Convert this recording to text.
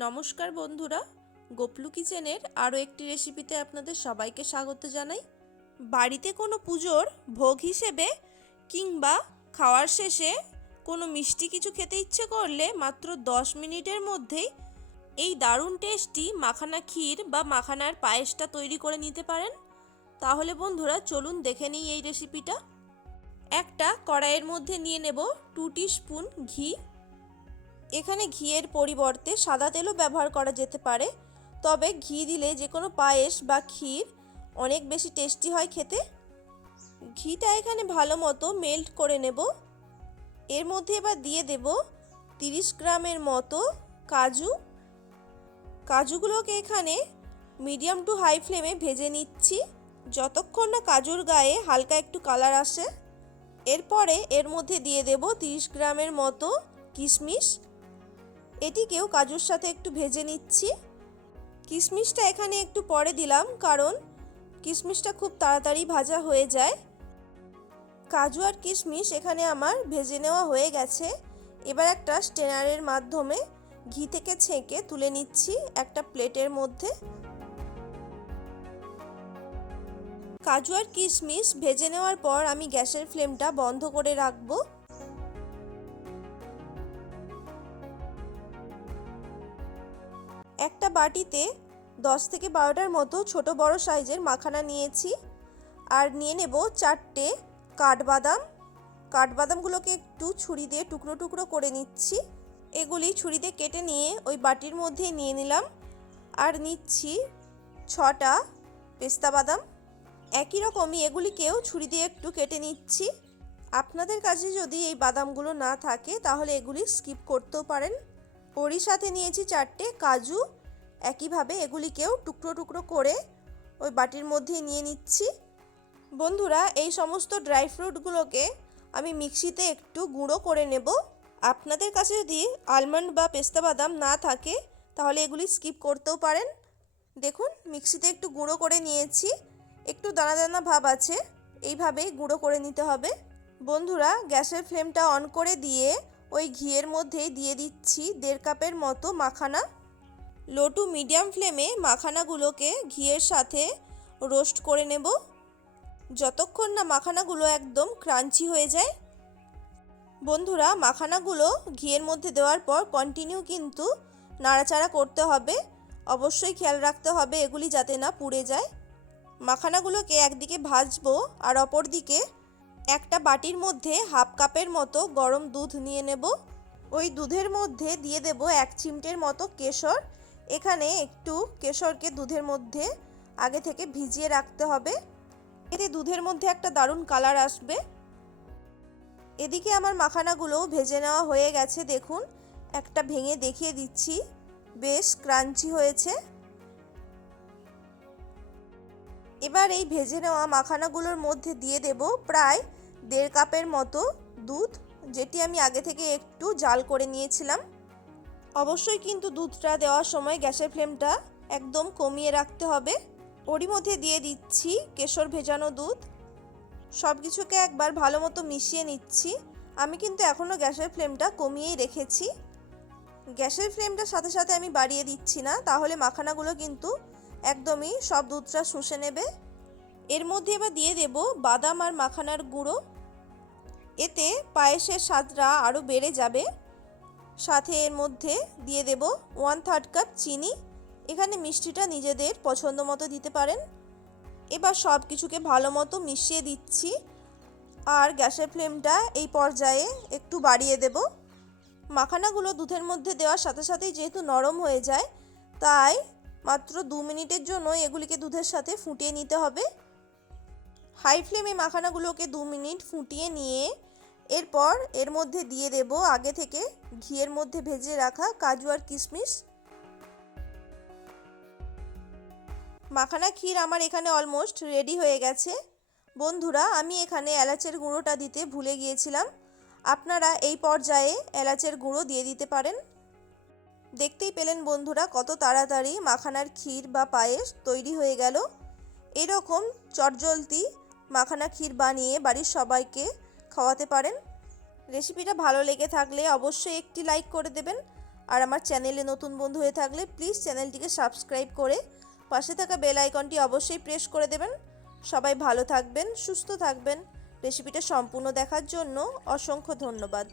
নমস্কার বন্ধুরা, গোপলু কিচেনের আরও একটি রেসিপিতে আপনাদের সবাইকে স্বাগত জানাই। বাড়িতে কোনো পুজোর ভোগ হিসেবে কিংবা খাওয়ার শেষে কোনো মিষ্টি কিছু খেতে ইচ্ছে করলে মাত্র 10 মিনিটের মধ্যেই এই দারুণ টেস্টি মাখানা ক্ষীর বা মাখানার পায়েসটা তৈরি করে নিতে পারেন। তাহলে বন্ধুরা চলুন দেখে নিই এই রেসিপিটা। একটা কড়াইয়ের মধ্যে নিয়ে নেব 2 টিস্পুন ঘি। এখানে ঘিয়ের পরিবর্তে সাদা তেলও ব্যবহার করা যেতে পারে, তবে ঘি দিলে যে কোনো পায়েস বা ক্ষীর অনেক বেশি টেস্টি হয় খেতে। ঘিটা এখানে ভালো মতো মেল্ট করে নেব। এর মধ্যে এবার দিয়ে দেব 30 গ্রামের মতো কাজু। কাজুগুলোকে এখানে মিডিয়াম টু হাই ফ্লেমে ভেজে নিচ্ছি যতক্ষণ না কাজুর গায়ে হালকা একটু কালার আসে। এরপরে এর মধ্যে দিয়ে দেব 30 গ্রামের মতো কিশমিশ। এটিকেও কাজুর সাথে একটু ভেজে নিচ্ছি। কিশমিশটা এখানে একটু পরে দিলাম, কারণ কিশমিশটা খুব তাড়াতাড়ি ভাজা হয়ে যায়। কাজু আর কিশমিশ এখানে আমার ভেজে নেওয়া হয়ে গেছে। এবার একটা স্ট্রেনারের মাধ্যমে ঘি থেকে ছেঁকে তুলে নিচ্ছি একটা প্লেটের মধ্যে। কাজু আর কিশমিশ ভেজে নেওয়ার পর আমি গ্যাসের ফ্লেমটা বন্ধ করে রাখবো। একটা বাটিতে 10 থেকে 12টার মতো ছোট বড় সাইজের মাখানা নিয়েছি। আর নিয়ে নেব 4টে কাঠবাদাম। কাঠবাদামগুলোকে একটু ছুরি দিয়ে টুকরো টুকরো করে নিচ্ছি। এগুলি ছুরি দিয়ে কেটে নিয়ে ওই বাটির মধ্যে নিয়ে নিলাম। আর নিচ্ছি 6টা পেস্তা বাদাম। একই রকমই এগুলিকেও ছুরি দিয়ে একটু কেটে নিচ্ছি। আপনাদের কাছে যদি এই বাদামগুলো না থাকে তাহলে এগুলি স্কিপ করতেও পারেন। ওরই সাথে নিয়েছি 4টে কাজু। একইভাবে এগুলিকেও টুকরো টুকরো করে ওই বাটির মধ্যে নিয়ে নিচ্ছি। বন্ধুরা, এই সমস্ত ড্রাই ফ্রুটগুলোকে আমি মিক্সিতে একটু গুঁড়ো করে নেব। আপনাদের কাছে যদি আলমন্ড বা পেস্তা বাদাম না থাকে তাহলে এগুলি স্কিপ করতেও পারেন। দেখুন, মিক্সিতে একটু গুঁড়ো করে নিয়েছি। একটু দানা দানা ভাব আছে, এইভাবেই গুঁড়ো করে নিতে হবে। বন্ধুরা, গ্যাসের ফ্লেমটা অন করে দিয়ে ওই ঘিয়ের মধ্যেই দিয়ে দিচ্ছি 1.5 কাপের মতো মাখানা। লো টু মিডিয়াম ফ্লেমে মাখানাগুলোকে ঘিয়ের সাথে রোস্ট করে নেব যতক্ষণ না মাখানাগুলো একদম ক্রাঞ্চি হয়ে যায়। বন্ধুরা, মাখানাগুলো ঘিয়ের মধ্যে দেওয়ার পর কন্টিনিউ কিন্তু নাড়াচাড়া করতে হবে। অবশ্যই খেয়াল রাখতে হবে এগুলি যাতে না পুড়ে যায়। মাখানাগুলোকে একদিকে ভাজবো আর অপর দিকে একটা বাটির মধ্যে 1/2 কাপের মতো গরম দুধ নিয়ে নেব। ওই দুধের মধ্যে দিয়ে দেব 1 চিমটের মতো কেশর। এখানে একটু কেশরকে দুধের মধ্যে আগে থেকে ভিজিয়ে রাখতে হবে, এতে দুধের মধ্যে একটা দারুণ কালার আসবে। এদিকে আমার মাখানাগুলোও ভেজে নেওয়া হয়ে গেছে। দেখুন, একটা ভেঙে দেখিয়ে দিচ্ছি, বেশ ক্রাঞ্চি হয়েছে। এবার এই ভেজে নেওয়া মাখানাগুলোর মধ্যে দিয়ে দেব প্রায় 1.5 কাপের মতো দুধ, যেটি আমি আগে থেকে একটু জাল করে নিয়েছিলাম। অবশ্যই কিন্তু দুধটা দেওয়ার সময় গ্যাসের ফ্লেমটা একদম কমিয়ে রাখতে হবে। ওরই মধ্যে দিয়ে দিচ্ছি কেশর ভেজানো দুধ। সব কিছুকে একবার ভালো মতো মিশিয়ে নিচ্ছি। আমি কিন্তু এখনও গ্যাসের ফ্লেমটা কমিয়েই রেখেছি। গ্যাসের ফ্লেমটার সাথে সাথে আমি বাড়িয়ে দিচ্ছি না, তাহলে মাখানাগুলো কিন্তু একদমই সব দুধটা শুষে নেবে। এর মধ্যে এবার দিয়ে দেব বাদাম আর মাখানার গুঁড়ো। এতে পায়েসের স্বাদটা আরও বেড়ে যাবে। সাথে এর মধ্যে দিয়ে দেব 1/3 কাপ চিনি। এখানে মিষ্টিটা নিজেদের পছন্দ মতো দিতে পারেন। এবার সব কিছুকে ভালো মতো মিশিয়ে দিচ্ছি আর গ্যাসের ফ্লেমটা এই পর্যায়ে একটু বাড়িয়ে দেব। মাখানাগুলো দুধের মধ্যে দেওয়ার সাথে সাথেই যেহেতু নরম হয়ে যায়, তাই মাত্র 2 মিনিটের জন্য এগুলিকে দুধের সাথে ফুটিয়ে নিতে হবে। হাই ফ্লেমে মাখানাগুলোকে 2 মিনিট ফুটিয়ে নিয়ে এরপর এর মধ্যে দিয়ে দেব আগে থেকে ঘিয়ের মধ্যে ভেজে রাখা কাজু আর কিশমিশ। মাখানা ক্ষীর আমার এখানে অলমোস্ট রেডি হয়ে গেছে। বন্ধুরা, আমি এখানে এলাচের গুঁড়োটা দিতে ভুলে গিয়েছিলাম। আপনারা এই পর্যায়ে এলাচের গুঁড়ো দিয়ে দিতে পারেন। দেখতেই পেলেন বন্ধুরা, কত তাড়াতাড়ি মাখানার ক্ষীর বা পায়েস তৈরি হয়ে গেল। এরকম চটজলদি মাখানা ক্ষীর বানিয়ে বাড়ির সবাইকে খাওয়াতে পারেন। রেসিপিটা ভালো লেগে থাকলে অবশ্যই একটি লাইক করে দেবেন। আর আমার চ্যানেলে নতুন বন্ধু হয়ে থাকলে প্লিজ চ্যানেলটিকে সাবস্ক্রাইব করে পাশে থাকা বেল আইকনটি অবশ্যই প্রেস করে দেবেন। সবাই ভালো থাকবেন, সুস্থ থাকবেন। রেসিপিটা সম্পূর্ণ দেখার জন্য অসংখ্য ধন্যবাদ।